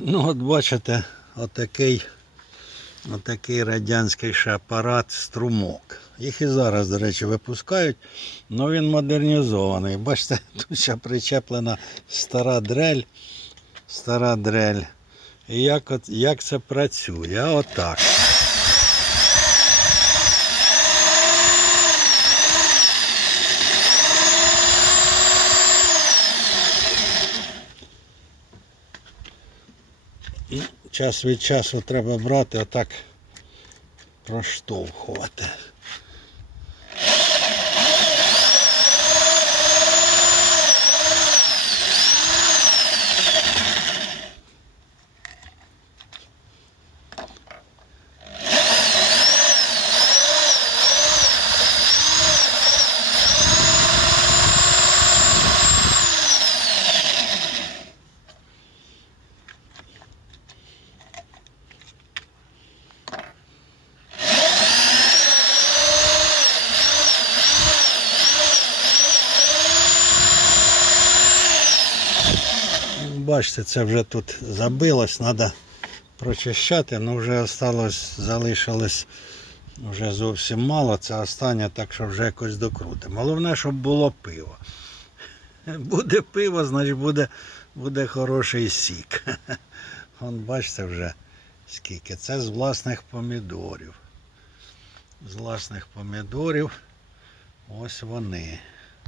Ну, от бачите, отакий, отакий радянський ще апарат струмок. Їх і зараз, до речі, випускають, але він модернізований. Бачите, тут ще причеплена стара дрель. Стара дрель. І як, от, як це працює? А Отак. І час від часу треба брати, отак проштовхувати. Бачите, це вже тут забилось, треба прочищати, ну вже осталось, залишилось вже зовсім мало. Це останнє, так що вже якось докрутимо. Головне, щоб було пиво. Буде пиво, значить буде, буде хороший сік. Вон бачите вже скільки. Це з власних помідорів. З власних помідорів. Ось вони.